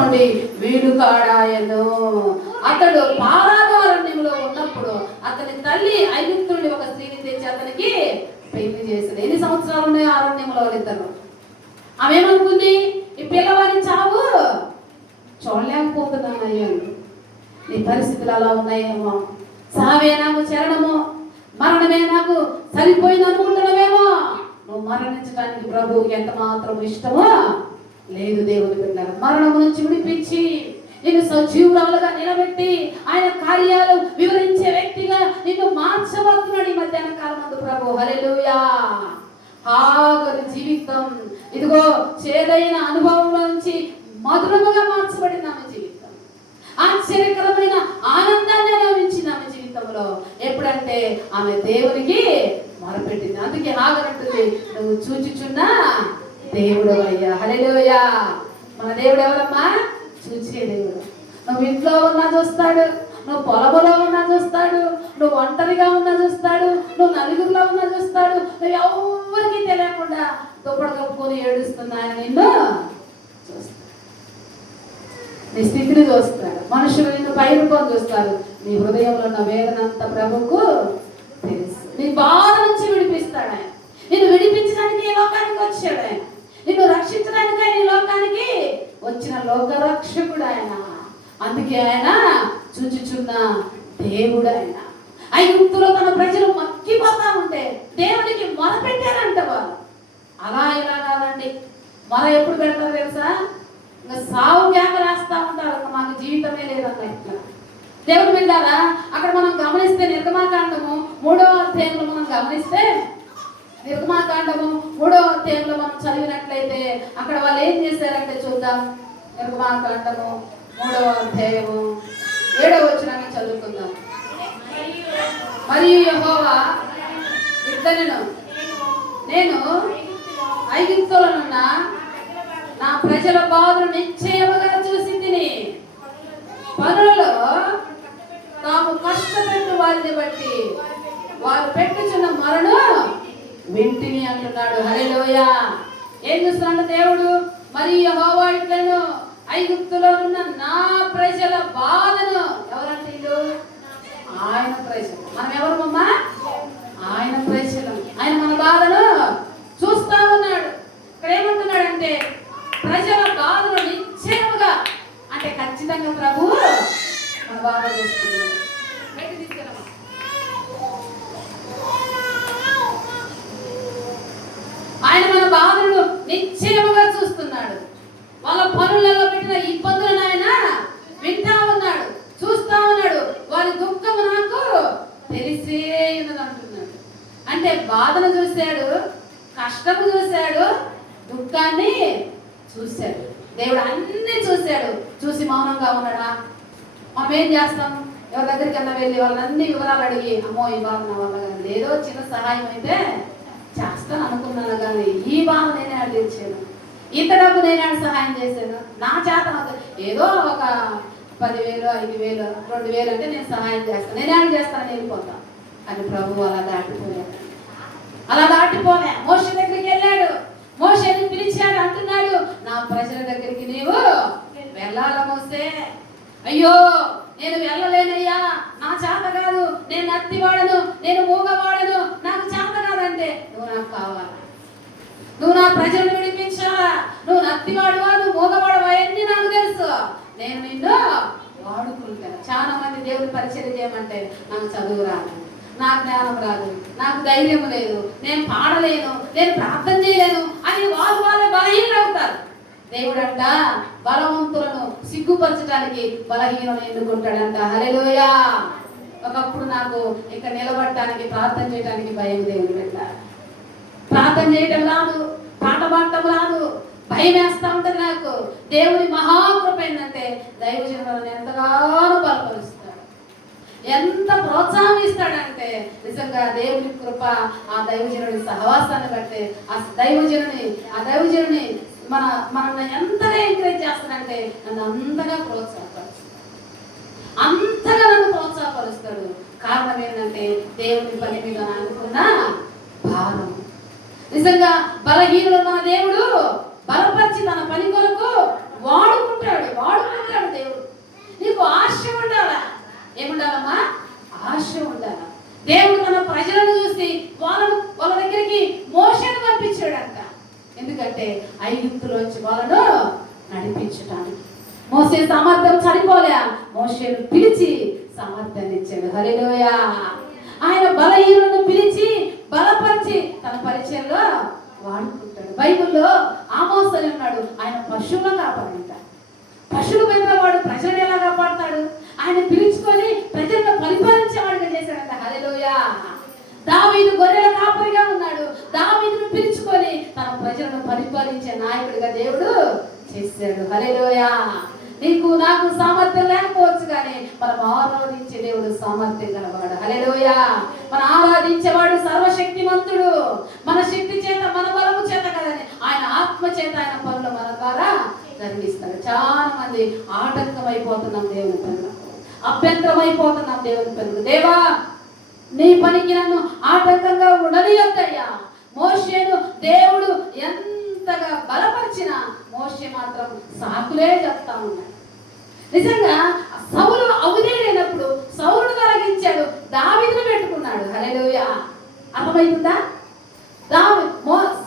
ఉండి వీడుకాడాయను. అతడు పారాను అరణ్యంలో ఉన్నప్పుడు అతని తల్లి ఐగుప్తు నుండి ఒక స్త్రీని తెచ్చి అతనికి పెళ్లి చేసింది. ఎన్ని సంవత్సరాలు ఉన్నాయి అరణ్యంలో ఇద్దరు? ఆమె ఏమనుకుంది, ఈ పిల్లవాడి చావు చూడలేకపోతున్నాను అయ్యాను, నీ పరిస్థితులు అలా ఉన్నాయేమో, సావే నాకు చరణము, మరణమే నాకు సరిపోయింది అనుకుంటున్నావేమో, నువ్వు మరణించడానికి ప్రభువుకి ఎంత మాత్రం ఇష్టమో లేదు. దేవుని బిడ్డలారా, మరణము నుంచి విడిపించి నిన్ను సజీవురాలుగా నిలబెట్టి ఆయన కార్యాలు వివరించే వ్యక్తిగా నిన్ను మార్చబోతున్నాడు ఈ మధ్యాహ్న కాలమందు ప్రభు. హల్లెలూయా. హాగరు జీవితం ఇదిగో చేదైన అనుభవంలో నుంచి మధురముగా మార్చబడింది ఆమె జీవితం. ఆశ్చర్యకరమైన ఆనందాన్ని అనుభవించింది ఆమె జీవితంలో. ఎప్పుడంటే ఆమె దేవునికి మొరపెట్టింది. అందుకే హాగరు అంటుంది, నువ్వు చూచుచున్నా దేవుడు అయ్యా. హల్లెలూయా. మన దేవుడు ఎవరమ్మా? చూచే దేవుడు. నువ్వు ఇంట్లో ఉన్నా చూస్తాడు, నువ్వు పొలములో ఉన్నా చూస్తాడు, నువ్వు ఒంటరిగా ఉన్నా చూస్తాడు, నువ్వు నలుగురిలో ఉన్నా చూస్తాడు, నువ్వు ఎవరికి తెలియకుండా దుప్పడు కప్పుకొని ఏడుస్తున్నా నిన్ను చూస్తాడు. నీ స్థితిని చూస్తాడు. మనుషులు నిన్ను పైరుకొని చూస్తారు. నీ హృదయంలో ఉన్న వేదన అంతా ప్రభువుకు తెలుసు. నీ బాధ నుంచి విడిపిస్తాడు ఆయన. నిన్ను విడిపించడానికి ఈ లోకానికి వచ్చాడు ఆయన. నిన్ను రక్షించడానికి ఆయన ఈ లోకానికి వచ్చిన లోకరక్షకుడు ఆయన. అందుకే ఆయన చూచుచున్న దేవుడు ఆయన. ఐగుప్తులో తన ప్రజలు మక్కిపోతా ఉంటే దేవునికి మొర పెట్టారంట వారు. అలా ఇలా కాదండి, మొర ఎప్పుడు పెడతారు తెలుసా? ఇంకా సావు కేకలు వేస్తా ఉంటారు, మాకు జీవితమే లేదన్న ఇట్లా. దేవుడు బిడ్డారా, అక్కడ మనం గమనిస్తే నిర్గమాకాండము 3వ అధ్యాయంలో మనం గమనిస్తే, నిర్గమాకాండము 3వ అధ్యాయంలో మనం చదివినట్లయితే అక్కడ వాళ్ళు ఏం చేశారంటే చూద్దాం. నిర్గమాకాండము 3వ అధ్యాయము 7వ వచనాన్ని చదువుకుందాం. మరియు యెహోవా ఇట్లనెను, నేను ఐగుప్తులోనున్న నా ప్రజల బాధను నిశ్చయముగా చూసి తిని, పనులలో తాము కష్టపెట్టు వారిని బట్టి వారు పెట్టుచున్న మరణు వింటిని అంటున్నాడు. హల్లెలూయా. ఏం చూస్తున్నాడు దేవుడు? మరి యెహోవా ఇట్లనెను, ఐగుప్తులో ఉన్న నా ప్రజల బాధను. ఎవరంటే ఇల్లు? ఆయన ప్రజలు. మనం ఎవరమ్మా? ఆయన ప్రజలు. ఆయన మన బాధను చూస్తా ఉన్నాడు. ఇక్కడ ఏమంటున్నాడంటే ప్రజల బాధను నిశ్చయముగా, అంటే ఖచ్చితంగా ప్రభు మన బాధ చూస్తున్నాడు. ఆయన మన బాధను నిశ్చయముగా చూస్తున్నాడు. వాళ్ళ పనులలో పెట్టిన ఇబ్బందులను ఆయన వింటా ఉన్నాడు, చూస్తా ఉన్నాడు. వారి దుఃఖము నాకు తెలిసే ఉన్నది అంటున్నాడు. అంటే బాధను చూశాడు, కష్టము చూశాడు, దుఃఖాన్ని చూశాడు. దేవుడు అన్ని చూశాడు. చూసి మౌనంగా ఉన్నాడా? మనం ఏం చేస్తాం? ఎవరి దగ్గరికి అన్నా వెళ్ళి వాళ్ళన్నీ వివరాలు అడిగి, అమ్మో ఈ బాధ నా వల్ల కానీ ఏదో చిన్న సహాయం అయితే చేస్తాను అనుకున్నాను, కానీ ఈ బాధ నేనే అడిగించాను, ఇంత డబ్బు నేనే సహాయం చేశాను, నా చేత ఏదో ఒక 10,000, 5,000, 2,000 అంటే నేను సహాయం చేస్తాను, నేనే చేస్తాను, వెళ్ళిపోతాను. అని ప్రభు అలా దాటిపోయాడు. అలా దాటిపోలే. మోషే దగ్గరికి వెళ్ళాడు, మోషేని పిలిచాడు, అంటున్నాడు, నా ప్రజల దగ్గరికి నీవు వెళ్ళాల మోసే. అయ్యో నేను వెళ్ళలేనయ్యా, నా చేత కాదు, నేను నత్తివాడను, నేను మూగవాడను, నాకు చేత కాదంటే నువ్వు నాకు కావాలి, నువ్వు నా ప్రజలను విడిపించాలా, నువ్వు నత్తివాడువా, నువ్వు మూగవాడువా, అన్నీ నాకు తెలుసు, నేను నిన్ను వాడుకుంటాను. చాలా మంది దేవుని పరిచయం చేయమంటే నాకు చదువు రాదు, నా జ్ఞానం రాదు, నాకు ధైర్యం లేదు, నేను పాడలేను, నేను ప్రార్థన చేయలేను అని వాళ్ళే బలహీనలు అవుతారు. దేవుడంట బలవంతులను సిగ్గుపరచడానికి బలహీనను ఎన్నుకుంటాడంట. హల్లెలూయా. ఒకప్పుడు నాకు ఇంకా నిలబడటానికి, ప్రార్థన చేయడానికి భయం. దేవుడు బిడ్డ, ప్రార్థన చేయటం రాదు, పాట పాడటం రాదు, భయం వేస్తా ఉంటుంది నాకు. దేవుని మహాకృప ఏంటంటే దైవజనులను ఎంతగానో బలపరుస్తాడు, ఎంత ప్రోత్సాహం ఇస్తాడంటే నిజంగా దేవుని కృప ఆ దైవజనుడి సహవాసాన్ని బట్టి ఆ దైవజనుని మనల్ని ఎంతగా ఎంకరేజ్ చేస్తాడంటే నన్ను అంతగా ప్రోత్సాహపరుస్తాడు. కారణం ఏంటంటే దేవుని పని మీద అనుకున్న భారం. నిజంగా బలహీనులు మన దేవుడు బలపరిచి తన పని కొరకు వాడుకుంటాడు. దేవుడు తన ప్రజలను చూసి వాళ్ళ దగ్గరికి మోషేను పంపించాడంట. ఎందుకంటే ఐగుప్తులోంచి వాళ్ళను నడిపించడానికి. మోషే సామర్థ్యం సరిపోలే, మోషేను పిలిచి సామర్థ్యాన్ని ఇచ్చాడు. హల్లెలూయా. ఆయన బలహీనులను పిలిచి బలపరిచి తన పరిచయంలో వాడుకుంటాడు. బైబిల్లో ఆమోస్ అని ఉన్నాడు, ఆయన పశువులను కాపాడంట. పశువులు పెంచేవాడు ప్రజలను ఎలా కాపాడతాడు? ఆయన పిలుచుకొని ప్రజలను పరిపాలించేవాడుగా చేశాడంట. హల్లెలూయా. దావీదు గొర్రెల కాపరిగా ఉన్నాడు, దావీదును పిలుచుకొని తన ప్రజలను పరిపాలించే నాయకుడిగా దేవుడు చేశాడు. హల్లెలూయా. నీకు నాకు సామర్థ్యం లేకపోవచ్చు, కానీ మనం ఆరాధించే దేవుడు సామర్థ్యం గలవాడు. హల్లెలూయా. మనం ఆరాధించేవాడు సర్వశక్తిమంతుడు. మన శక్తి చేత మన బలము చేత కదని ఆయన ఆత్మ చేత ఆయన పనులు మన ద్వారా జరిగిస్తాడు. చాలా మంది ఆటంకం అయిపోతున్నాం దేవుని పనులు, అభ్యంతరం అయిపోతున్నాం దేవుని పనులు. దేవా, నీ పనికి నన్ను ఆటంకంగా ఉండనియొద్దయ్యా. మోషేను దేవుడు ఎంతగా బలపరిచినా మోషే మాత్రం సాకులే చెప్తా ఉన్నాడు. నిజంగా సౌలు అవధేయుడైనప్పుడు సౌలును తొలగించాడు, దావీదును పెట్టుకున్నాడు. హల్లెలూయా. అర్థమవుతుందా?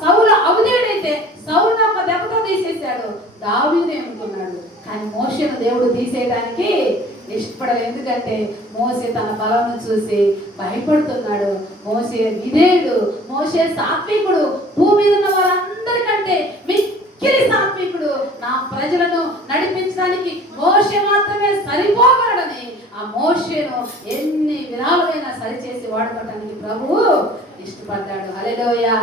సౌలు అవధేయుడైతే సౌలును ఒక దెబ్బతో తీసేశాడు, దావీదును ఎన్నుకున్నాడు. కానీ మోషేను దేవుడు తీసేయడానికి ఇష్టపడలేదు. ఎందుకంటే మోషే తన బలను చూసి భయపడుతున్నాడు. మోషే విధేయుడు, మోషే సాత్వికుడు, భూమి మీద ఉన్న వారందరికంటే మిక్కిలి సాత్వికుడు. నా ప్రజలను నడిపించడానికి మోషే మాత్రమే సరిపోగలడని ఆ మోషేను ఎన్ని విధాలుగా సరిచేసి వాడుకోవడానికి ప్రభువు ఇష్టపడ్డాడు. హల్లెలూయా.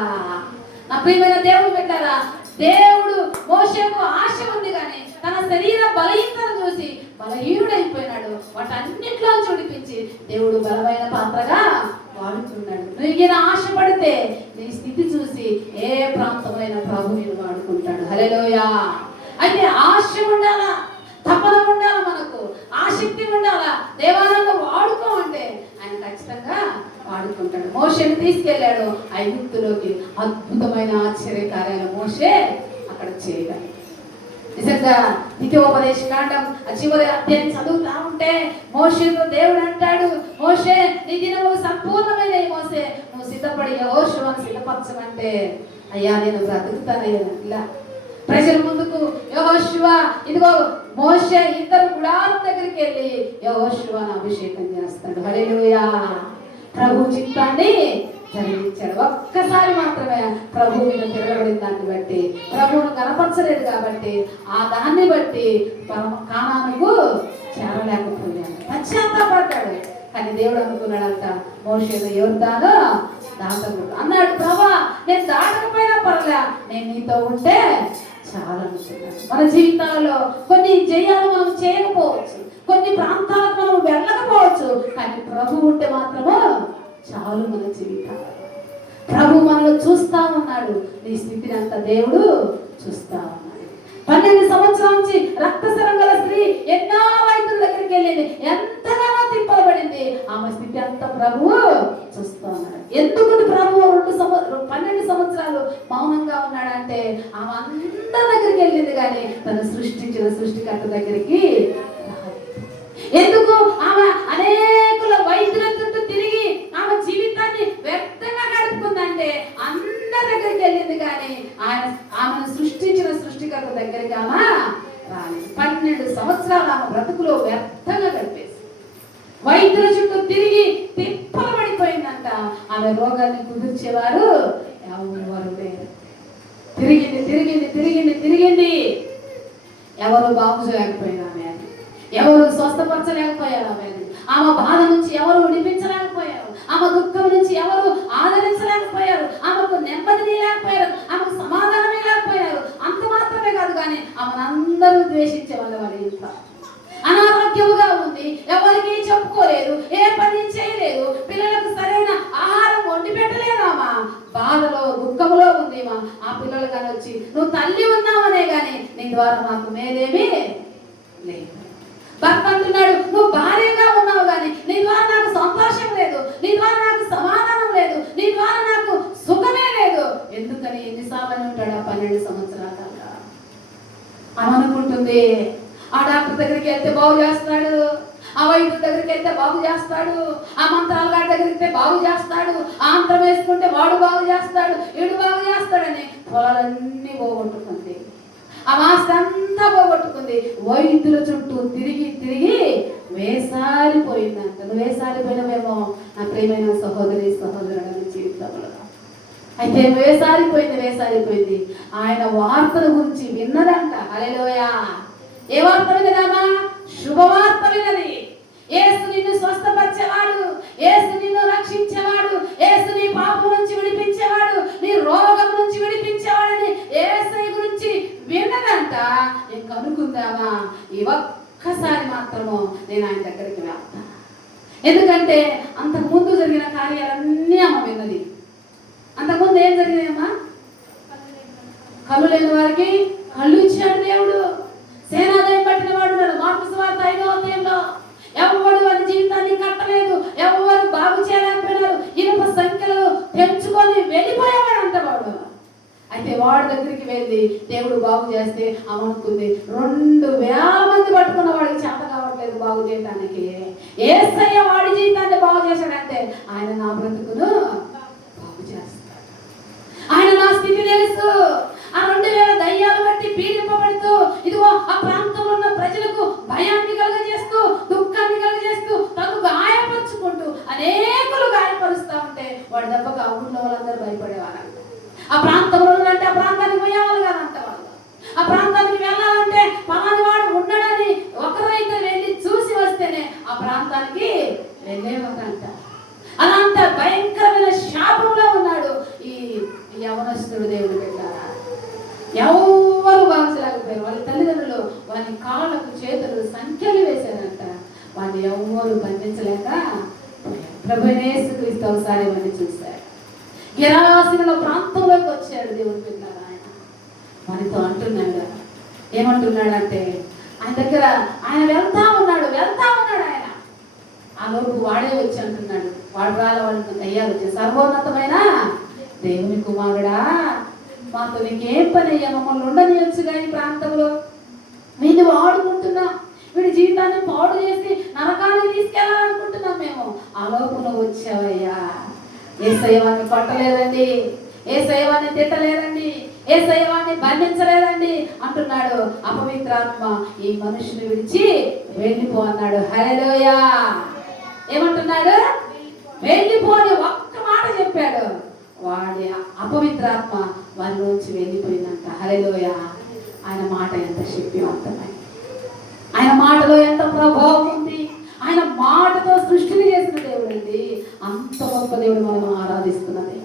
నా ప్రియమైన దేవుడు పెట్టారా, దేవుడు మోషేకు ఆశ ఉంది, కానీ తన శరీర బలహీనతను చూసి బలహీనుడైపోయినాడు. వాటన్నిటిలో చూడిపించి దేవుడు బలమైన పాత్రగా వాడుతున్నాడు. నువ్వు ఆశపడితే నీ స్థితి చూసి ఏ ప్రాంతమైన ప్రభు నేను వాడుకుంటాడు. హల్లెలూయా. అయితే ఆశ ఉండాలా, తపన ఉండాలా, మనకు ఆసక్తి ఉండాలా. దేవాలయంలో వాడుకో అంటే ఆయన ఖచ్చితంగా వాడుకుంటాడు. మోషేను తీసుకెళ్లాడు ఐగుప్తులోకి. అద్భుతమైన ఆశ్చర్య కార్యాలు మోషే అక్కడ చేయగలడు. నిజంగా ద్వితీయోపదేశ కాండం చివరి అధ్యాయం చదువుతా ఉంటే మోషేతో దేవుడు అంటాడు, మోషే నీ దినము సంపూర్ణమైన మోసే, నువ్వు సిద్ధపడి యెహోషువను సిద్ధపరచమంటే, అయ్యా నేను బ్రతుకుతానయ్యా. ఇలా ప్రజల ముందుకు యెహోషువ, ఇదిగో మోషే ఇద్దరు గుడారం దగ్గరికి వెళ్ళి యెహోషువను అభిషేకం చేస్తాడు. హల్లెలూయా. ప్రభు చిత్తాన్ని జరిగించాడు. ఒక్కసారి మాత్రమే ప్రభు మీద తిరగబడిన దాన్ని బట్టి, ప్రభువును కనపరచలేదు కాబట్టి ఆ దాన్ని బట్టి కానానుకు చేరలేకపోయాడు, పశ్చాత్తాపడ్డాడు. కానీ దేవుడు అనుకున్నాడంట, మోషేను యోర్దాను దాటకూడదు అన్నాడు. ప్రభా, నేను దాటకపోయినా పర్లే, నేను నీతో ఉంటే చాలా అనుకున్నాను. మన జీవితాలలో కొన్ని జయాలు మనం చేయకపోవచ్చు, కొన్ని ప్రాంతాలకు మనం వెళ్ళకపోవచ్చు, కానీ ప్రభు ఉంటే మాత్రము చాలు మన జీవితాలు. ప్రభు మనలో చూస్తా ఉన్నాడు. నీ స్థితిని అంతా దేవుడు చూస్తా ఉన్నాడు. 12 సంవత్సరాల నుంచి రక్తస్రావం గల స్త్రీ ఎన్నో వైద్యుల దగ్గరికి వెళ్ళింది, ఎంతగానో తిప్పబడింది. ఆమె స్థితి అంతా ప్రభువు చూస్తా ఉన్నాడు. ఎందుకు ప్రభువు 12 సంవత్సరాలు మౌనంగా ఉన్నాడంటే ఆమె అందరి దగ్గరికి వెళ్ళింది, కానీ తను సృష్టించిన సృష్టికర్త దగ్గరికి. ఎందుకు ఆమె అనేకుల వైద్యుల చుట్టూ తిరిగి ఆమె జీవితాన్ని వ్యర్థంగా గడుపుకుందంటే అందరి దగ్గరికి వెళ్ళింది, కానీ ఆమెను సృష్టించిన సృష్టికర్త దగ్గరికి ఆమె రాలేదు. 12 సంవత్సరాలు ఆమె బ్రతుకులో వ్యర్థంగా గడిపేసి వైద్యుల చుట్టూ తిరిగి తిప్పలు పడిపోయిందంట. ఆమె రోగాన్ని కుదిర్చేవారు ఎవరు లేరు. తిరిగింది తిరిగింది తిరిగింది తిరిగింది, ఎవరు బాగు చేయలేకపోయినా ఆమె, ఎవరు స్వస్థపరచలేకపోయారు ఆమె బాధ నుంచి ఎవరు విడిపించలేకపోయారు, ఆమె దుఃఖం నుంచి ఎవరు ఆదరించలేకపోయారు, ఆమెకు నెమ్మదిని లేకపోయారు, ఆమెకు సమాధానమే లేకపోయారు. అంత మాత్రమే కాదు, కానీ ఆమెను అందరూ ద్వేషించే వాళ్ళ ఇంట్లో అనారోగ్యముగా ఉంది, ఎవరికి చెప్పుకోలేదు, ఏ పని చేయలేదు, పిల్లలకు సరైన ఆహారం వండి పెట్టలేదు. ఆమె బాధలో దుఃఖంలో ఉంది. ఆ పిల్లలు కానీ వచ్చి నువ్వు తల్లి ఉన్నావనే కానీ నీ ద్వారా మాకు మేలేమీ లేదు. భర్త అంటున్నాడు, నువ్వు భార్యగా ఉన్నావు, కానీ నీ ద్వారా నాకు సంతోషం లేదు, నీ ద్వారా నాకు సమాధానం లేదు, నీ ద్వారా నాకు సుఖమే లేదు. ఎందుకని ఎన్నిసార్లు ఉంటాడు ఆ 12 సంవత్సరాల దాకా ఆమె అనుకుంటుంది, ఆ డాక్టర్ దగ్గరికి వెళ్తే బాగు చేస్తాడు, ఆ ఆ వైద్యుడి దగ్గరికి వెళ్తే బాగు చేస్తాడు, ఆ మంత్రాల గారి దగ్గరికి వెళ్తే బాగు చేస్తాడు, ఆ అంతరం వేసుకుంటే వాడు బాగు చేస్తాడు, వీడు బాగు చేస్తాడని పొలాలన్నీ పోగొట్టుకుంది. ఆ మాస్టర్ అంతా పోగొట్టుకుంది. వైద్యుల చుట్టూ తిరిగి తిరిగి వేసారిపోయిందంట. నువ్వు వేసారిపోయినవేమో నా ప్రియమైన సహోదరి సహోదరుడు జీవితంలో. అయితే వేసారిపోయింది. ఆయన వార్తల గురించి విన్నదంట. హల్లెలూయా. ఏ వార్త విన్నదమ్మా? శుభవార్త విన్నది. యేసు నిన్ను స్వస్థపరిచేవాడు, యేసు నిన్ను రక్షించేవాడు, యేసు నీ పాపం నుంచి విడిపించేవాడు, నీ రోగం నుంచి విడిపించేవాడని యేసయ్య గురించి విన్నదంట. ఇంకా అనుకుందామా, ఈ ఒక్కసారి మాత్రము నేను ఆయన దగ్గరికి వెళ్తాను. ఎందుకంటే అంతకు ముందు జరిగిన కార్యాలన్నీ ఆమె విన్నది. అంతకుముందు ఏం జరిగినాయమ్మా? కళ్ళు లేని వారికి కళ్ళు ఇచ్చాడు దేవుడు. సేనాదయం పట్టిన వాడు ఉన్నాడు. మార్కు సువార్త 5వ అధ్యాయంలో ఎవరు వారి జీవితాన్ని కట్టలేదు, ఎవరు బాగు చేయలేకపోయినారు, ఇనుప సంఖ్యలు తెంచుకొని వెళ్ళిపోయేవాడు అంట వాడు. అయితే వాడి దగ్గరికి వెళ్ళి దేవుడు బాగు చేస్తే అనుకుంది 2000 మంది పట్టుకున్న వాడికి చేత కావట్లేదు బాగు చేయడానికి. యేసయ్య వాడి జీవితాన్ని బాగు చేశాడంటే ఆయన నా బ్రతుకును బాగు చేస్తాడు. ఆయన నా స్థితి తెలుసు. ఆ 2000 దయ్యాలు బట్టి పీడింపబడుతూ ఇదిగో ఆ ప్రాంతంలో ఉన్న ప్రజలకు భయాన్ని కలుగజేస్తూ, దుఃఖాన్ని కలుగజేస్తూ, తను గాయపరుచుకుంటూ అనేకులు గాయపరుస్తూ ఉంటే వాడి దెబ్బకు ఆ ఊళ్ళో వాళ్ళందరూ భయపడేవారంట. ఆ ప్రాంతంలో అంటే ఆ ప్రాంతానికి పోయేవాళ్ళు కాదంట వాళ్ళు. ఆ ప్రాంతానికి వెళ్ళాలంటే పలాని వాడు ఉన్నాడని ఒకరైతే వెళ్ళి చూసి వస్తేనే ఆ ప్రాంతానికి వెళ్ళేవారంట. అలాంట భయంకరమైన శాపంలో ఉన్నాడు ఈ యవనస్తుడు. దేవుడు పెట్టారా, ఎవరు బాగులేకపోయారు. వాళ్ళ తల్లిదండ్రులు వాని కాళ్ళకు చేతులు సంఖ్యలు వేశారంట. వాడిని ఎవరు బంధించలేక ప్రభువైన యేసుక్రీస్తు ఒకసారి వాడిని చూశారు. గెరాసీనుల ప్రాంతంలోకి వచ్చాడు దేవుడు పెట్టారు. ఆయన వానితో అంటున్నాడు, ఏమంటున్నాడంటే ఆయన దగ్గర ఆయన వెళ్తా ఉన్నాడు ఆయన. ఆ లోపు వాడే వచ్చి అంటున్నాడు, వాడు వాళ్ళకి దయ్యాలు వచ్చి, సర్వోన్నతమైన దేవుని కుమారుడా, మాతో నీకేం పని అయ్యా, మమ్మల్ని ఉండనియొచ్చుగా ఈ ప్రాంతంలో, వీడిని వాడుకుంటున్నా, వీడి జీవితాన్ని పాడు చేసి నరకాన్ని తీసుకెళ్ళాలనుకుంటున్నాం మేము. ఆ లోపల వచ్చావయ్యా. యేసయ్య వాడిని కొట్టలేదండి, యేసయ్య వాడిని తిట్టలేదండి, యేసయ్య వాడిని బంధించలేదండి అంటున్నాడు. అపవిత్రాత్మ ఈ మనుషుని విడిచి వెళ్ళిపో అన్నాడు. హల్లెలూయా. ఏమంటున్నాడు? వెళ్ళిపోని ఒక్క మాట చెప్పాడు. వాడి అపవిత్రాత్మ వారి నుంచి వెళ్ళిపోయిందంట. హల్లెలూయా. ఆయన మాట ఎంత శక్తివంతమైంది, ఆయన మాటలో ఎంత ప్రభావం ఉంది. ఆయన మాటతో సృష్టిని చేసిన దేవుడు అండి. అంత గొప్ప దేవుడు మనం ఆరాధిస్తున్నది.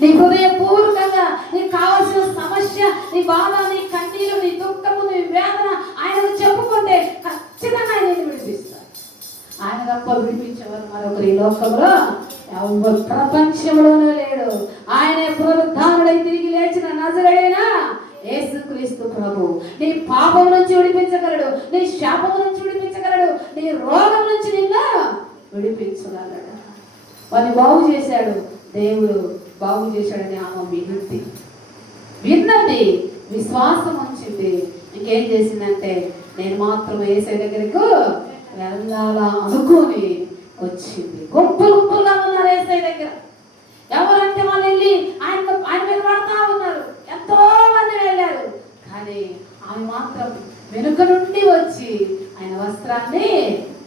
నీ హృదయపూర్వకంగా నీకు కావాల్సిన సమస్య, నీ బాధ, నీ కన్నీరు, నీ దుఃఖము, నీ వేదన ఆయనకు చెప్పుకుంటే ఖచ్చితంగా ఆయన విడిపిస్తాడు. ఆయన తప్ప విడిపించేవారు మరొకరు ఈ లోకంలో ఎవరు ప్రపంచంలోనే లేడు. ఆయన పునరుద్ధానుడై తిరిగి లేచిన నజరేయుడైన యేసుక్రీస్తు ప్రభు నీ పాపం నుంచి విడిపించగలడు, నీ శాపం నుంచి విడిపించగలడు, నీ రోగం నుంచి నిన్ను విడిపించగలడు. వాడిని బాగు చేశాడు దేవుడు, బాగు చేశాడని ఆమె విన్నది, విశ్వాసం ఉంచింది. ఇంకేం చేసిందంటే నేను మాత్రం యేసయ్య దగ్గరకు వెళ్ళాలా అనుకోని వచ్చింది. గుంపులుగా ఉన్నారు యేసయ్య దగ్గర. ఎవరంటే వాళ్ళు వెళ్ళి ఆయన మీద పడతా ఉన్నారు. ఎంతో మంది వెళ్ళారు. కానీ ఆమె మాత్రం వెనుక నుండి వచ్చి ఆయన వస్త్రాన్ని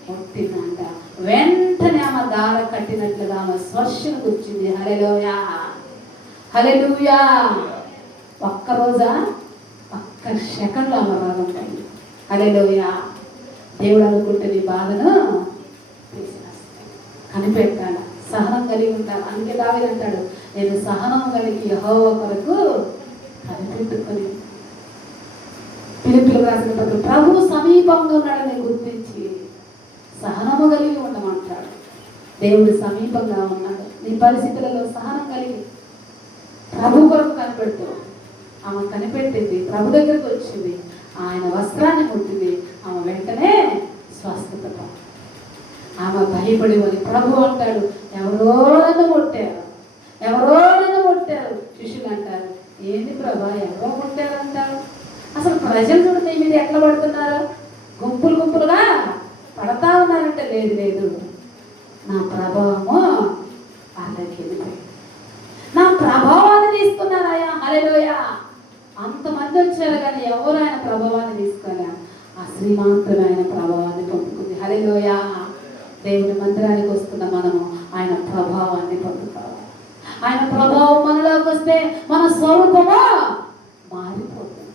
ముట్టిందంట. వెంటనే ఆమె దార కట్టినట్లుగా ఆమె స్పర్శను కూర్చుంది. హల్లెలూయా, హల్లెలూయా. ఒక్కరోజా, ఒక్క సెకండ్లో ఆమె బాధ ఉంటుంది. హల్లెలూయా. దేవుడు అనుకుంటే నీ బాధను కనిపెట్టాలి, సహనం కలిగి ఉంటాను. అందుకే దావీదు అంటాడు, నేను సహనం కలిగి యెహోవా కొరకు కనిపెట్టుకొని. ఫిలిప్పీయులకు రాసిన పత్రిక ప్రభు సమీపంగా ఉన్నాడని గుర్తించి సహనము కలిగి ఉండమంటాడు. దేవుడు సమీపంగా ఉన్నాడు. నీ పరిస్థితులలో సహనం కలిగి ప్రభు కొరకు కనిపెడుతూ ఆమె కనిపెట్టింది. ప్రభు దగ్గరకు వచ్చింది, ఆయన వస్త్రాన్ని ముట్టింది. ఆమె వెంటనే స్వస్థత. ఆమె భయపడి అని ప్రభు అంటాడు, ఎవరో నన్ను ముట్టారు. శిష్యులు అంటారు, ఏంది ప్రభా ఎవరో ముట్టారు అంటారు. అసలు ప్రజలు చూడండి మీద ఎట్లా పడుతున్నారు, గుంపులుగా పడతా ఉన్నారంటే లేదు, నా ప్రభావము వాళ్ళకి నా ప్రభావాన్ని తీసుకున్నారయ్యా. హల్లెలూయా. అంతమంది వచ్చారు కానీ ఎవరు ఆయన ప్రభావాన్ని తీసుకోలే. ఆ స్త్రీ మాత్రమే ఆయన ప్రభావాన్ని పొందుకుంది. హల్లెలూయా. దేవుని మందిరానికి వస్తున్న మనము ఆయన ప్రభావాన్ని పొందుకోవాలి. ఆయన ప్రభావం మనలోకి వస్తే మన స్వరూపము మారిపోతుంది,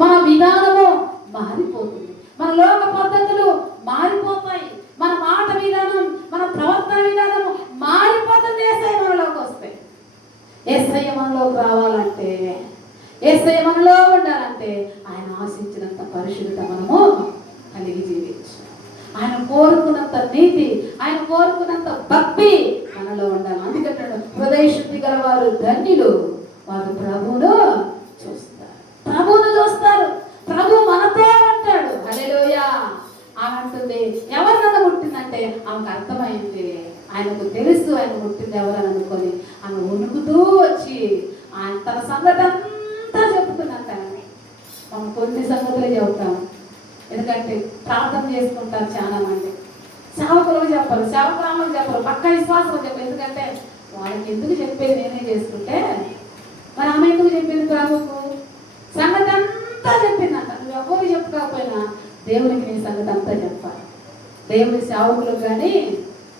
మన విధానము మారిపోతుంది, మన లోక పద్ధతులు మారిపోతాయి, మన మాట విధానం, మన ప్రవర్తన విధానము మారిపోతుంది. యేసయ్య మనలోకి వస్తే, యేసయ్య మనలోకి రావాలంటే, యేసయ్య మనలో ఉండాలంటే ఆయన ఆశించినంత పరిశుద్ధత మనము కలిగి జీవించాలి. ఆయన కోరుకున్నంత నీతి, ఆయన కోరుకున్నంత భక్తి మనలో ఉండాలి. అందుకంటే హృదయ శుద్ధి గల వారు ధన్యులు, వారు ప్రభువును చూస్తారు. ప్రభువును చూస్తారు. ప్రభు మనతో ఉంటాడు. హల్లెలూయా. ఆమె అంటుంది, ఎవరు నన్ను ముట్టిందంటే ఆమెకు అర్థమైంది, ఆయనకు తెలుసు ఆయన ముట్టింది ఎవరని అనుకొని ఆమె వణుకుతూ వచ్చి ఆయన తన సంగతి అంతా చెప్తున్నాను. మనం కొన్ని సంగతులే చెబుతాం, ఎందుకంటే ప్రార్థన చేసుకుంటారు చాలా మంది. సేవకులకు చెప్పరు, సేవకురాములకు చెప్పరు, పక్క విశ్వాసాలు చెప్పరు. ఎందుకంటే వాళ్ళకి ఎందుకు చెప్పేది నేనే చేసుకుంటే మరి ఆమె ఎందుకు చెప్పింది ప్రభుకు? సంగతి అంతా చెప్పిందంట. నువ్వు ఎవరు చెప్పకపోయినా దేవునికి నీ సంగతి అంతా చెప్పాలి. దేవుని సేవకులకు కానీ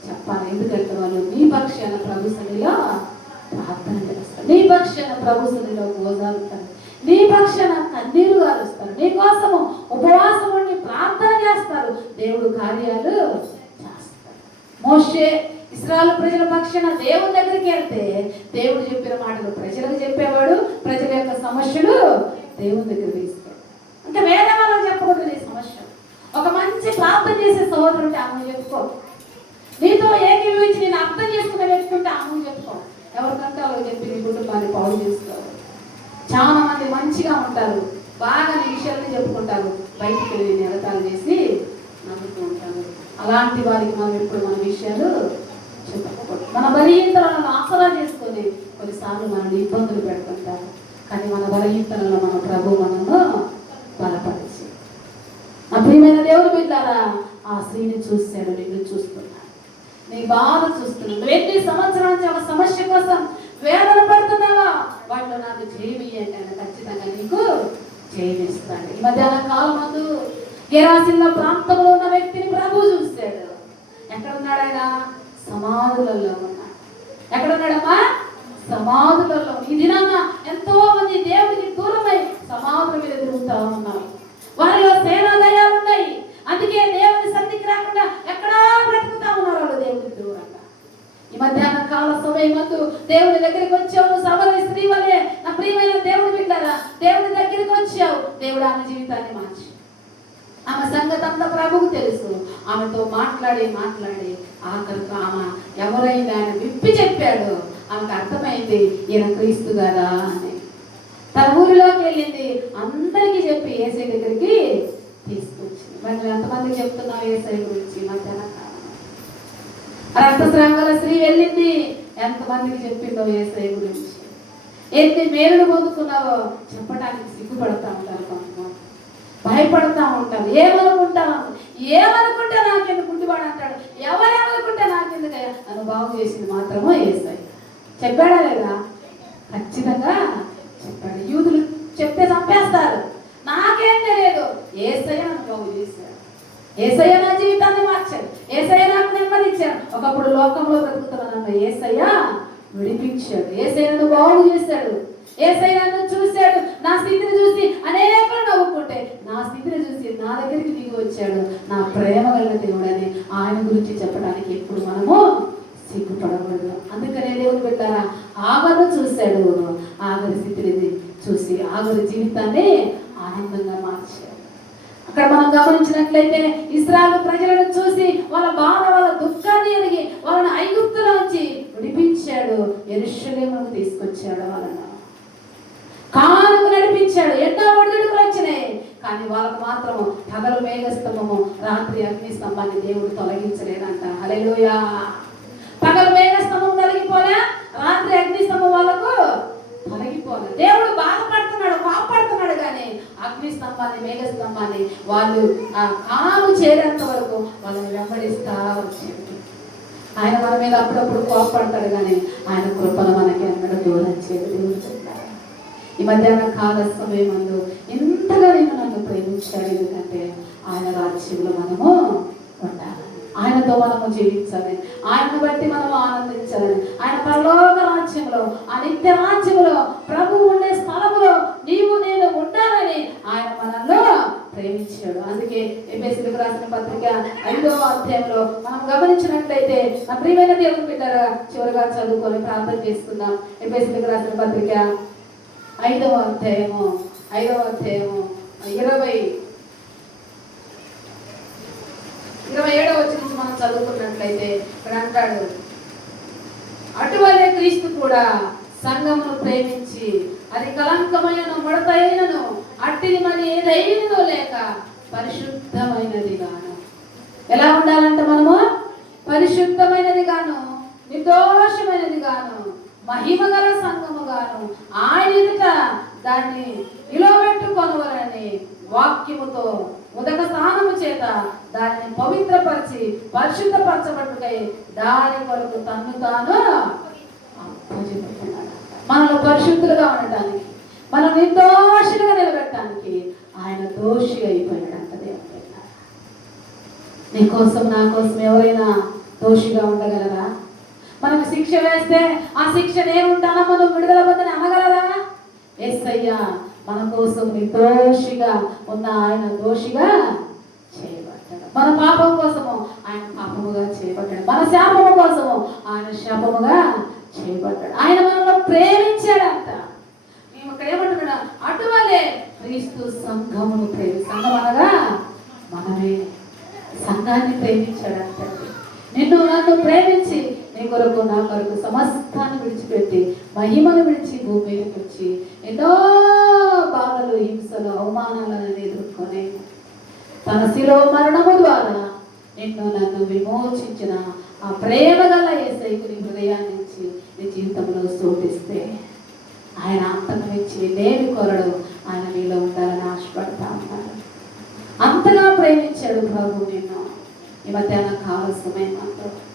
చెప్పాలి. ఎందుకంటే వాళ్ళు నీ పక్షాన ప్రభు సన్నిధిలో ప్రార్థన చేస్తారు, నీ పక్షాన ప్రభు సన్నిధిలో గోజాలుతారు, నీ పక్షాన కన్నీరు గారుస్తారు, నీ కోసము ఉపవాసం ఉండి ప్రార్థన చేస్తారు, దేవుడు కార్యాలు చేస్తారు. మోషే ఇశ్రాయేలు ప్రజల పక్షాన దేవుని దగ్గరికి వెళ్తే దేవుడు చెప్పిన మాటలు ప్రజలకు చెప్పేవాడు, ప్రజల యొక్క సమస్యలు దేవుని దగ్గర తీసుకెళ్ళాడు. ఇంకా వేరే వాళ్ళకి చెప్పకూడదు ఈ సమస్య. ఒక మంచి ప్రార్థన చేసే సహోదరు ఉంటే ఆమె చెప్పుకో, నీతో ఏకీభవించి నేను అర్థం చేసుకునే వ్యక్తి ఉంటే ఆమె చెప్పుకో. ఎవరికంటే వాళ్ళకి చెప్పి నీ కుటుంబాన్ని పాడు చేసుకోవాలి. చాలా మంది మంచిగా ఉంటారు, బాగా నీ విషయాన్ని చెప్పుకుంటారు, బయటికి వెళ్ళి నిరతాలు చేసి నమ్ముతూ ఉంటారు. అలాంటి వారికి మనం ఎప్పుడు మన విషయాలు చెప్పకూడదు. మన బలహీనతలను ఆసరా చేసుకొని కొన్నిసార్లు మనల్ని ఇబ్బందులు పెడుతుంటారు. కానీ మన బలహీనతలలో మన ప్రభు మనము బలపరిచి, నా ప్రియమైన దేవుని బిడ్డలారా, ఆ స్త్రీని చూశాడు, నిన్ను చూస్తున్నాడు, నీ బాధ చూస్తున్నాడు. ఎన్ని సంవత్సరాల నుంచి ఒక సమస్య కోసం వేదన పడుతున్నావా? వాటిలో నాకు జయమియ్యండి, ఆయన ఖచ్చితంగా నీకు జయమిస్తాడు. ఈ మధ్యాహ్న కాలం ముందు గెరాసిన్న ప్రాంతంలో ఉన్న వ్యక్తిని ప్రభు చూశాడు. ఎక్కడున్నాడు ఆయన? సమాధులలో ఉన్నాడు. ఎక్కడున్నాడమ్మా? సమాధులలో. ఈ దినాన ఎంతో మంది దేవుడికి దూరమై సమాధుల మీద తిరుగుతూ ఉన్నారు. వారిలో సేనా దయాలు ఉన్నాయి. అందుకే దేవుని సన్నిధికి రాకుండా ఎక్కడా బ్రతుకుతా ఉన్నారు వాళ్ళు దేవుడికి దూరంగా. ఈ మధ్యాహ్న కాల సమయం మందు దేవుని దగ్గరికి వచ్చావు, సభని స్త్రీ వల్లే నా ప్రియమైన దేవుని బిడ్డారా, దేవుని దగ్గరికి వచ్చావు. దేవుడు ఆమె జీవితాన్ని మార్చి, ఆమె సంగతి అంతా ప్రభుకు తెలుసు. ఆమెతో మాట్లాడి ఆఖరికి ఆమె ఎవరైనా ఆయన విప్పి చెప్పాడు. ఆమెకు అర్థమైంది ఈయన క్రీస్తు కదా అని. తన ఊరిలోకి వెళ్ళింది, అందరికీ చెప్పి యేసయ్య దగ్గరికి తీసుకొచ్చింది. మరి ఎంతమందికి చెప్తున్నావు యేసయ్య గురించి? మధ్యాహ్న రక్తస్రావం స్త్రీ వెళ్ళింది, ఎంతమందికి చెప్పిందో యేసయ్య గురించి, ఎన్ని మేలులు పొందుకున్నావో చెప్పడానికి సిగ్గుపడతా ఉంటారు, కొంతమంది భయపడతా ఉంటారు. ఏమనుకుంటే నాకెందుకు గుడ్డివాడు అంటాడు, ఎవరేమనుకుంటే నాకెందుకయ్యా, నన్ను బాగు చేసింది మాత్రమో యేసయ్య. చెప్పాడా లేదా? ఖచ్చితంగా చెప్పాడు. యూదులు చెప్తే చంపేస్తారు, నాకేం తెలియదు, యేసయ్య నన్ను బాగు చేశాడు, యేసయ్య నా జీవితాన్ని మార్చాడు, యేసయ్య నాకు నెమ్మదిచ్చాడు. ఒకప్పుడు లోకంలో బ్రతుకుతున్నాను, యేసయ్య విడిపించాడు, యేసయ్య నన్ను బాగు చేశాడు, యేసయ్య నన్ను చూశాడు. నా స్థితిని చూసి అనేకులు నవ్వుకుంటే నా స్థితిని చూసి నా దగ్గరికి దిగి వచ్చాడు, నా ప్రేమ గల దేవుడని ఆయన గురించి చెప్పడానికి ఎప్పుడు మనము సిగ్గుపడకూడదు. అందుకనే దేవుడు పెట్టారా, ఆగరు చూశాడు, ఆగరి స్థితిని చూసి ఆగరి జీవితాన్ని ఆనందంగా మార్చాడు. అక్కడ మనం గమనించినట్లయితే ఇశ్రాయేలు ప్రజలను చూసి వాళ్ళ బాధ, వాళ్ళ దుఃఖాన్ని ఎరిగి వాళ్ళని ఐగుప్తులోంచి విడిపించాడు, యెరూషలేముకు తీసుకొచ్చాడు, వాళ్ళను కానుకు నడిపించాడు. ఎన్నో ఒడిదుడుకులు వచ్చినాయి, కానీ వాళ్ళకు మాత్రము పగలు మేఘస్తంభము, రాత్రి అగ్ని స్తంభాన్ని దేవుడు తొలగించలేదంట. హల్లెలూయా. పగలు మేఘస్తంభం తొలగిపోలే, రాత్రి అగ్ని స్తంభం వాళ్ళకు తొలగిపోలే. దేవుడు బాధపడుతున్నాడు, కోపడుతున్నాడు, కానీ అగ్ని స్తంభాన్ని, మేఘ స్తంభాన్ని వాళ్ళు ఆ కానాను చేరేంత వరకు వాళ్ళని వెంబడిస్తా వచ్చింది. ఆయన మన మీద అప్పుడప్పుడు కోపడతాడు, కానీ ఆయన కృపను మనకి అక్కడ దూరం చేయదు. ఈ మధ్యాహ్న కాల సమయమందు ఇంతగా నేను నన్ను ప్రేమించాడు, ఎందుకంటే ఆయన రాజ్యంలో మనము ఉండాలి, ఆయనతో మనము జీవించాలి, ఆయనను బట్టి మనం ఆనందించాలని, ఆయన పరలోక రాజ్యంలో, ఆ నిత్య రాజ్యంలో, ప్రభు ఉండే స్థలంలో నీవు నేను ఉండాలని ఆయన మనల్ని ప్రేమించాడు. అందుకే ఎఫెసీయులకు రాసిన పత్రిక 5వ అధ్యాయంలో మనం గమనించినట్లయితే, నా ప్రియమైన దేవుని బిడ్డరా, చివరిగా చదువుకొని ప్రార్థన చేసుకుందాం. ఎఫెసీయులకు రాసిన పత్రిక 5వ అధ్యాయము 27వ వచనం నుంచి మనం చదువుకున్నట్లయితే ఇక్కడ అంటాడు, అటువలే క్రీస్తు కూడా సంఘమును ప్రేమించి అది కలంకమైన ముడతైనను అట్టిది మరి ఏదైనదో లేక పరిశుద్ధమైనది గాను. ఎలా ఉండాలంటే మనము పరిశుద్ధమైనది గాను, నిర్దోషమైనది గాను, మహిమగల సంఘము గాను ఆయన ఎదుట దాన్ని నిలబెట్టుకొనవలని వాక్యముతో ఉదక స్నానము చేత దాన్ని పవిత్రపరిచి పరిశుద్ధపరచబట్టుకై దాని కొరకు తన్ను తాను అప్పచెప్పుకున్నాడు. మనలో పరిశుద్ధులుగా ఉండటానికి, మనం నిర్దోషులుగా నిలబెట్టడానికి ఆయన దోషి అయిపోయాడంట. దేవుడు నీ కోసం నా కోసం ఎవరైనా దోషిగా ఉండగలరా? మనకు శిక్ష వేస్తే ఆ శిక్ష నేను ఉంటానో మనం విడుదల పొందని అనగలరా? యేసయ్య మన కోసం నిర్దోషిగా ఉన్న ఆయన దోషిగా చేయబడ్డాడు. మన పాపం కోసము ఆయన పాపముగా చేయబడ్డాడు, మన శాపము కోసము ఆయన శాపముగా చేయబడ్డాడు. ఆయన మనలో ప్రేమించాడంట. మేము ఇక్కడ ఏమంటున్నా, అటువలే క్రీస్తు సంఘమును సంఘం అనగా మనమే, సంఘాన్ని ప్రేమించాడంట. నిన్ను నన్ను ప్రేమించి నీ కొరకు నా కొరకు సమస్తాన్ని విడిచిపెట్టి మహిమను విడిచి భూమి మీదకి వచ్చి ఎన్నో బాధలు, హింసలు, అవమానాలను ఎదుర్కొని తన శిలువ మరణము ద్వారా నిన్ను నన్ను విమోచించిన ఆ ప్రేమ గల యేసయ్యకు నీ హృదయాన్ని ఇచ్చి నీ జీవితంలో శోధిస్తే ఆయన అంతను ఇచ్చి లేని కొరడు ఆయన నీలో ఉండాలని ఆశపడతా ఉన్నాడు. అంతగా ప్రేమించాడు ప్రభు నిన్ను. ఈ మధ్యాహ్నం కాల సమయం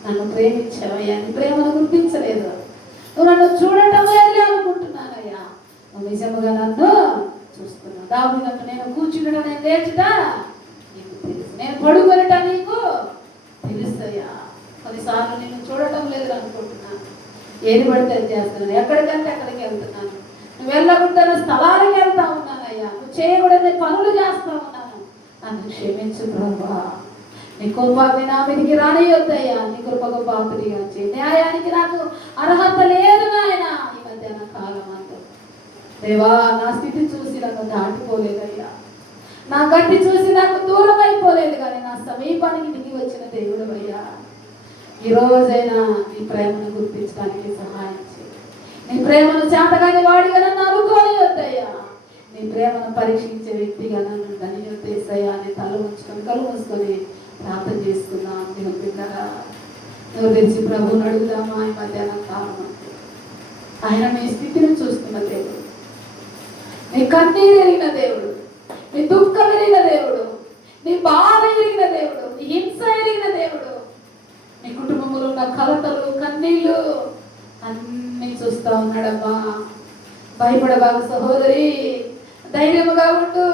నన్ను ప్రేమించావయ్యా, నీ ప్రేమను గుర్తించలేదు, నువ్వు నన్ను చూడటం లేదు అనుకుంటున్నానయ్యా, నువ్వు నిజముగా నన్ను చూస్తున్నావు. దావీదు నేను కూర్చుండట, నేను లేచుట నీకు తెలుసు, నేను పడుకొనట నీకు తెలుసయ్యా. కొన్నిసార్లు నేను చూడటం లేదు అనుకుంటున్నాను, ఏది పడితే అది చేస్తున్నాను, ఎక్కడికంటే అక్కడికి వెళ్తున్నాను, నువ్వు వెళ్ళకుండానే స్థలానికి వెళ్తా ఉన్నానయ్యా, నువ్వు చేయకూడని పనులు చేస్తా ఉన్నాను, నన్ను క్షమించు ప్రభువా. నీ కోపాన్ని నా మీదికి రానియొద్దయ్యా, నీ కృపకు పాత్రగా చేయి. న్యాయానికి నాకు అర్హత లేదు నాయన. ఈ మధ్యాహ్న కాలం అంతా దేవా, నా స్థితి చూసి నన్ను దాటిపోలేదయ్యా, నా గట్టి చూసి నాకు దూరం అయిపోలేదు, కానీ నా సమీపానికి దిగి వచ్చిన దేవుడు అయ్యా. ఈ రోజైనా నీ ప్రేమను గుర్తించడానికి సహాయం చేయి. నీ ప్రేమను చేతగాని వాడిగా నన్ను అనుకోనియొద్దయ్యా, నీ ప్రేమను పరీక్షించే వ్యక్తిగా నన్ను ధన్యతేసయ్యా అని తల ఉంచుకొని కళ్ళు మూసుకొని ప్రార్థన చేసుకున్నాం. దేవుని బిడ్డలారా, నువ్వు తెచ్చి ప్రభువుని అడుగుదామా? ఈ మధ్యాహ్నం కాలం అంటే ఆయన నీ స్థితిని చూస్తున్న దేవుడు, నీ కన్నీరు ఎరిగిన దేవుడు, నీ దుఃఖం ఎరిగిన దేవుడు, నీ బాధ ఎరిగిన దేవుడు, నీ హింస ఎరిగిన దేవుడు, నీ కుటుంబంలో ఉన్న కలతలు, కన్నీళ్ళు అన్నీ చూస్తా ఉన్నాడమ్మా. భయపడబాకు సహోదరి, ధైర్యముగా ఉండు.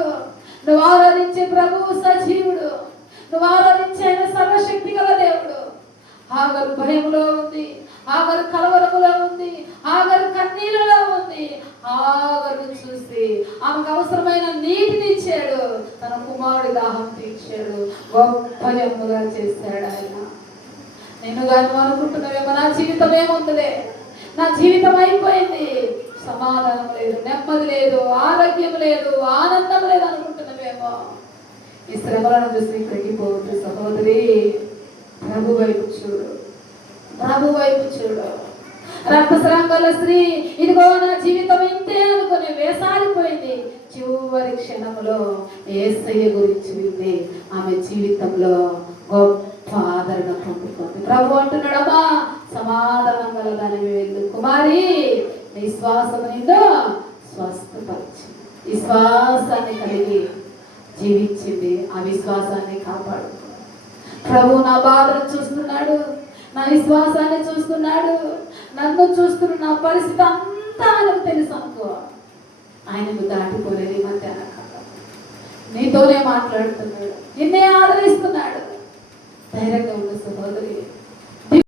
నువ్వు ఆరాధించే ప్రభువు సజీవుడు, నువ్వు ఆరాధించే ఆయన సర్వశక్తి గల దేవుడు. ఆగరు భయములో ఉంది, ఆగరు కలవరములో ఉంది, ఆగరు కన్నీళ్ళలో ఉంది. ఆగరు చూసి ఆమెకు అవసరమైన నీటిని ఇచ్చాడు, తన కుమారుడి దాహం తీర్చాడు, గొప్ప జన్మగా చేశాడు ఆయన. నేను కానీ అనుకుంటున్నావేమో నా జీవితం ఏముందిలే, నా జీవితం అయిపోయింది, సమాధానం లేదు, నెమ్మది లేదు, ఆరోగ్యం లేదు, ఆనందం లేదు అనుకుంటున్నావేమో. ఈ శ్రమలను చూసి కృంగిపోవద్దు సహోదరి. ప్రభు వైపు చూడు, ప్రభు వైపు చూడు. రక్తస్రావం స్త్రీ ఇదిగో నా జీవితం ఇంతే అనుకుని వేసారిపోయింది. చివరి క్షణంలో యేసయ్య గురించి వింది, ఆమె జీవితంలో గొప్ప ఆదరణ పొందుకుంది. ప్రభు అంటున్నాడమ్మా, సమాధానం గల దానివి వెళ్ళు కుమారి, నీ శ్వాసము నిన్ను స్వస్థపరిచింది. విశ్వాసాన్ని కలిగి జీవించింది. ఆ విశ్వాసాన్ని కాపాడు. ప్రభు నా బాధను చూస్తున్నాడు, నా విశ్వాసాన్ని చూస్తున్నాడు, నన్ను చూస్తున్న నా పరిస్థితి అంతా ఆయనకు తెలుసు అనుకో. ఆయనకు దాటిపోలేదు ఈ మధ్యాహ్న కాలం. నీతోనే మాట్లాడుతున్నాడు, నిన్నే ఆదరిస్తున్నాడు. ధైర్యంగా ఉన్న సహోదరి.